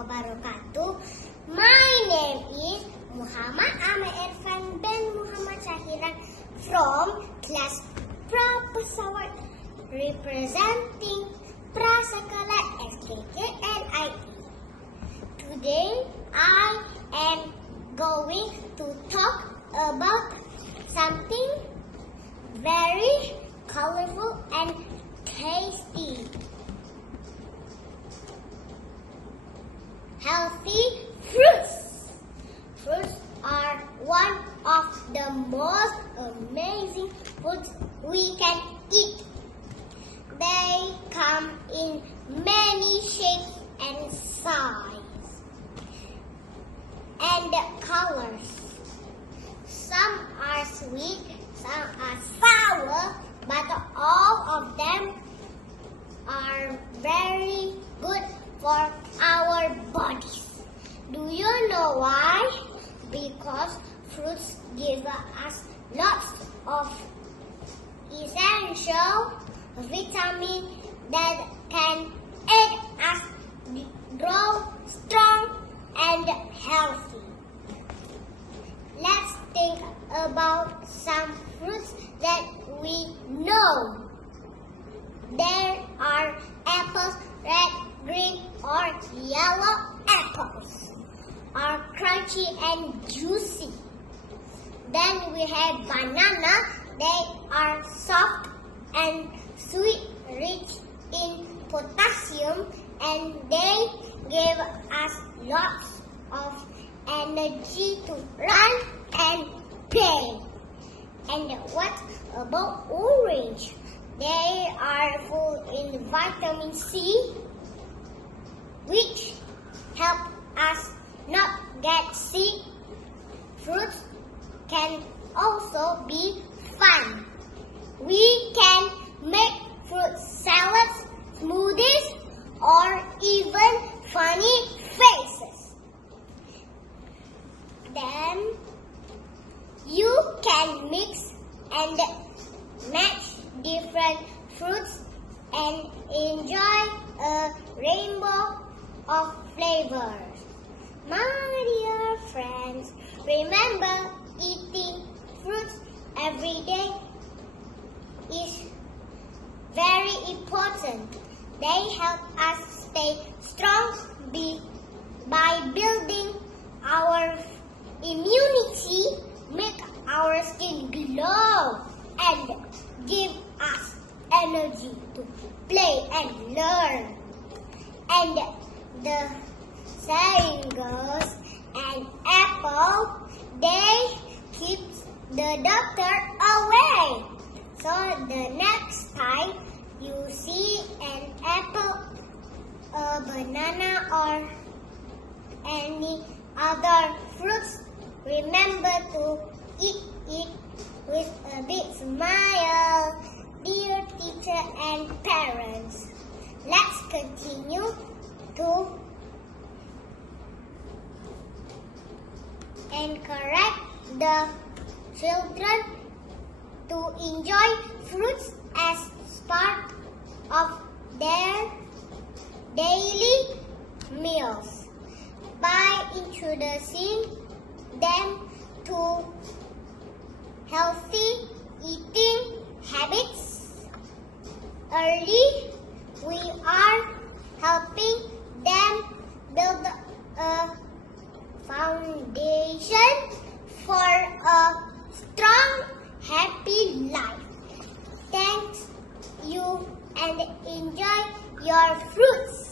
wabarakatuh. My name is Muhammad Ahmad Irfan bin Muhammad Syahiran from class Pesawat, representing Prasekolah SKKLIA. Today I am going to talk about something very colorful and tasty. Healthy fruits. Fruits are one of the most amazing foods we can eat. They come in many shapes and sizes and colors. Some are sweet, some are sour, but all of them are very good for our bodies. Do you know why? Because fruits give us lots of essential vitamins that can aid us grow strong and healthy. Let's think about some fruits that we know. There are apples, red, green or yellow apples are crunchy and juicy. Then we have banana. They are soft and sweet, rich in potassium, and they give us lots of energy to run and play. And what about orange? They are full in vitamin C, which help us not get sick. Fruits can also be fun. We can make fruit salads, smoothies, or even funny faces. Then you can mix and match different fruits and enjoy a rainbow of flavors. My dear friends, remember eating fruits every day is very important. They help us stay strong by building our immunity, make our skin glow, and give us energy to play and learn. And the saying goes, an apple, they keep the doctor away. So the next time you see an apple, a banana or any other fruits, remember to eat it with a big smile. Dear teacher and parents, let's continue to encourage the children to enjoy fruits as part of their daily meals by introducing them to healthy eating habits early. We are helping them build a foundation for a strong, happy life. Thanks you and enjoy your fruits.